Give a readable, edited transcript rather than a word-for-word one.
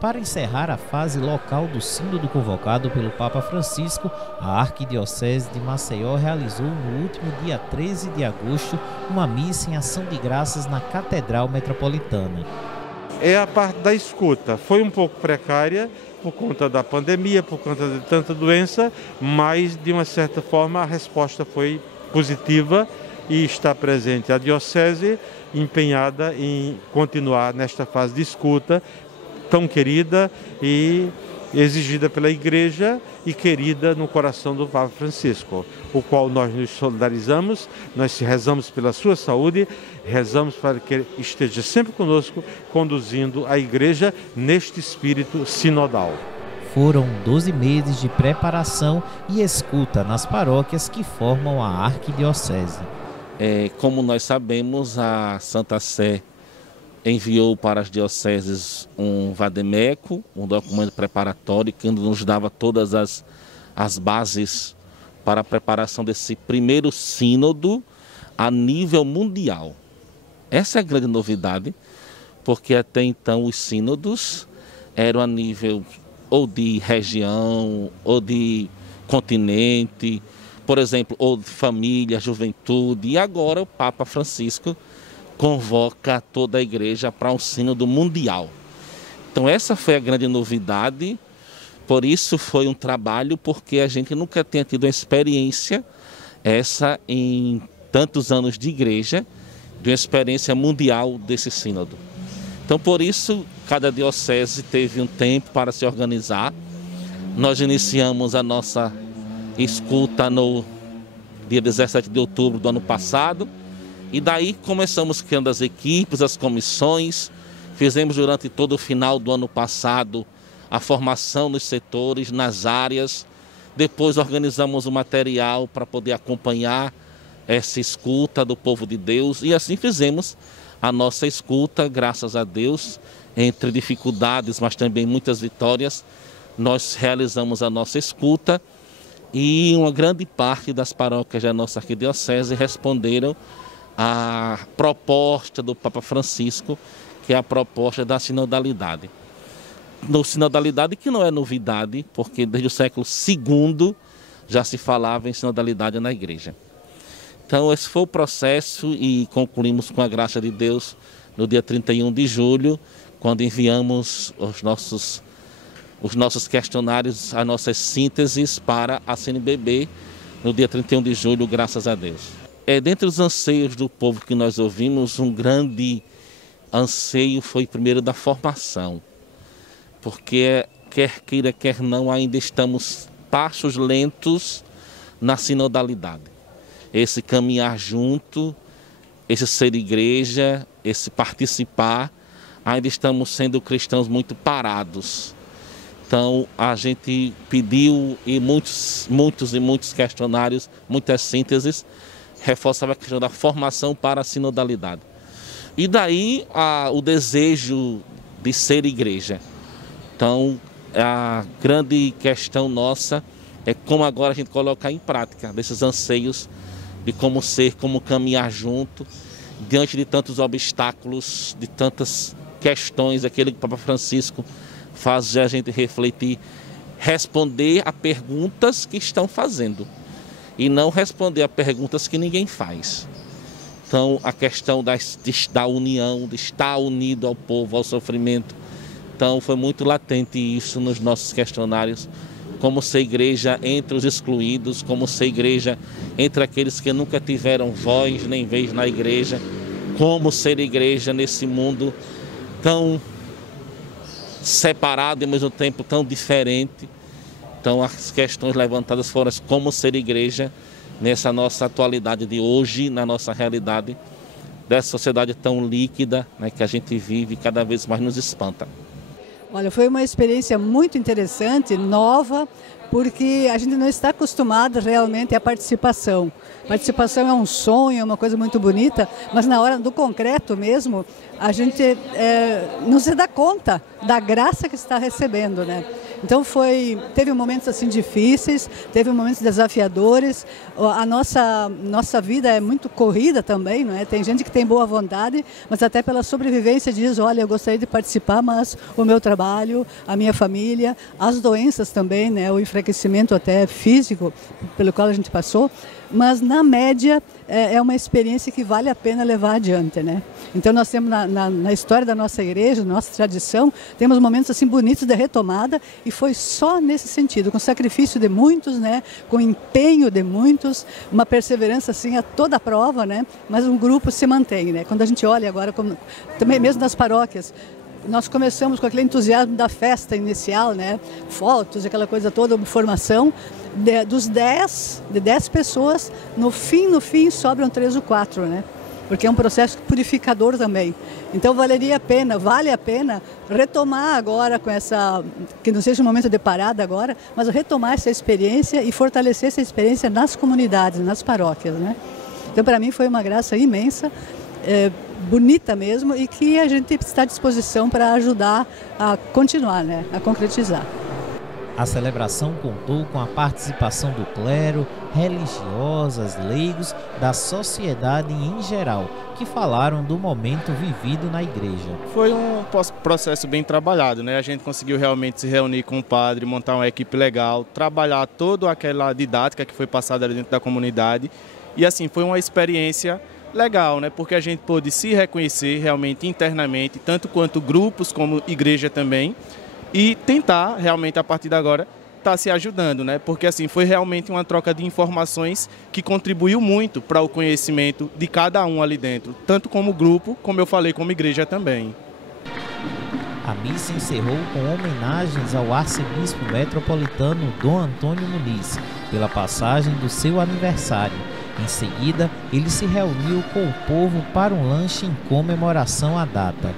Para encerrar a fase local do sínodo convocado pelo Papa Francisco, a Arquidiocese de Maceió realizou no último dia 13 de agosto uma missa em ação de graças na Catedral Metropolitana. É a parte da escuta. Foi um pouco precária por conta da pandemia, por conta de tanta doença, mas de uma certa forma a resposta foi positiva e está presente a Diocese empenhada em continuar nesta fase de escuta tão querida e exigida pela Igreja e querida no coração do Papa Francisco, o qual nós nos solidarizamos, nós rezamos pela sua saúde, rezamos para que ele esteja sempre conosco, conduzindo a Igreja neste espírito sinodal. Foram 12 meses de preparação e escuta nas paróquias que formam a Arquidiocese. Como nós sabemos, a Santa Sé enviou para as dioceses um vademécum, um documento preparatório que nos dava todas as bases para a preparação desse primeiro sínodo a nível mundial. Essa é a grande novidade, porque até então os sínodos eram a nível ou de região, ou de continente, por exemplo, ou de família, juventude, e agora o Papa Francisco convoca toda a igreja para um sínodo mundial. Então essa foi a grande novidade, por isso foi um trabalho, porque a gente nunca tinha tido uma experiência essa em tantos anos de igreja, de uma experiência mundial desse sínodo. Então por isso cada diocese teve um tempo para se organizar. Nós iniciamos a nossa escuta no dia 17 de outubro do ano passado, e daí começamos criando as equipes, as comissões, fizemos durante todo o final do ano passado a formação nos setores, nas áreas, depois organizamos o material para poder acompanhar essa escuta do povo de Deus, e assim fizemos a nossa escuta, graças a Deus, entre dificuldades, mas também muitas vitórias, nós realizamos a nossa escuta, e uma grande parte das paróquias da nossa arquidiocese responderam a proposta do Papa Francisco, que é a proposta da sinodalidade. Sinodalidade que não é novidade, porque desde o século II já se falava em sinodalidade na igreja. Então esse foi o processo e concluímos com a graça de Deus no dia 31 de julho, quando enviamos os nossos questionários, as nossas sínteses para a CNBB no dia 31 de julho, graças a Deus. Dentre os anseios do povo que nós ouvimos, um grande anseio foi primeiro da formação, porque quer queira, quer não, ainda estamos passos lentos na sinodalidade. Esse caminhar junto, esse ser igreja, esse participar, ainda estamos sendo cristãos muito parados. Então a gente pediu e muitos questionários, muitas sínteses, reforçava a questão da formação para a sinodalidade. E daí o desejo de ser igreja. Então a grande questão nossa é como agora a gente colocar em prática desses anseios de como ser, como caminhar junto, diante de tantos obstáculos, de tantas questões, aquele que o Papa Francisco faz a gente refletir, responder a perguntas que estão fazendo e não responder a perguntas que ninguém faz. Então a questão da união, de estar unido ao povo, ao sofrimento. Então foi muito latente isso nos nossos questionários, como ser igreja entre os excluídos, como ser igreja entre aqueles que nunca tiveram voz nem vez na igreja, como ser igreja nesse mundo tão separado e ao mesmo tempo tão diferente. Então as questões levantadas foram como ser igreja nessa nossa atualidade de hoje, na nossa realidade dessa sociedade tão líquida, né, que a gente vive e cada vez mais nos espanta. Olha, foi uma experiência muito interessante, nova, porque a gente não está acostumado realmente à participação. Participação é um sonho, é uma coisa muito bonita, mas na hora do concreto mesmo, a gente não se dá conta da graça que está recebendo, né? Então teve momentos assim difíceis, teve momentos desafiadores. A nossa vida é muito corrida também, não é? Tem gente que tem boa vontade, mas até pela sobrevivência diz, olha, eu gostaria de participar, mas o meu trabalho, a minha família, as doenças também, né? O enfraquecimento até físico pelo qual a gente passou, mas na média é uma experiência que vale a pena levar adiante, né? Então nós temos na história da nossa igreja, nossa tradição, temos momentos assim bonitos de retomada e foi só nesse sentido, com sacrifício de muitos, né? Com empenho de muitos, uma perseverança assim a toda prova, né? Mas um grupo se mantém, né? Quando a gente olha agora, também mesmo nas paróquias, nós começamos com aquele entusiasmo da festa inicial, né? Fotos, aquela coisa toda, formação. De 10 pessoas, no fim sobram 3 ou 4, né? Porque é um processo purificador também. Então vale a pena retomar agora com essa, que não seja um momento de parada agora, mas retomar essa experiência e fortalecer essa experiência nas comunidades, nas paróquias, né? Então para mim foi uma graça imensa, bonita mesmo, e que a gente está à disposição para ajudar a continuar, né? A concretizar. A celebração contou com a participação do clero, religiosas, leigos, da sociedade em geral, que falaram do momento vivido na igreja. Foi um processo bem trabalhado, né? A gente conseguiu realmente se reunir com o padre, montar uma equipe legal, trabalhar toda aquela didática que foi passada ali dentro da comunidade. E assim, foi uma experiência legal, né? Porque a gente pôde se reconhecer realmente internamente, tanto quanto grupos como igreja também, e tentar realmente a partir de agora estar se ajudando, né? Porque assim foi realmente uma troca de informações que contribuiu muito para o conhecimento de cada um ali dentro, tanto como grupo, como eu falei, como igreja também. A missa encerrou com homenagens ao arcebispo metropolitano Dom Antônio Muniz, pela passagem do seu aniversário. Em seguida, ele se reuniu com o povo para um lanche em comemoração à data.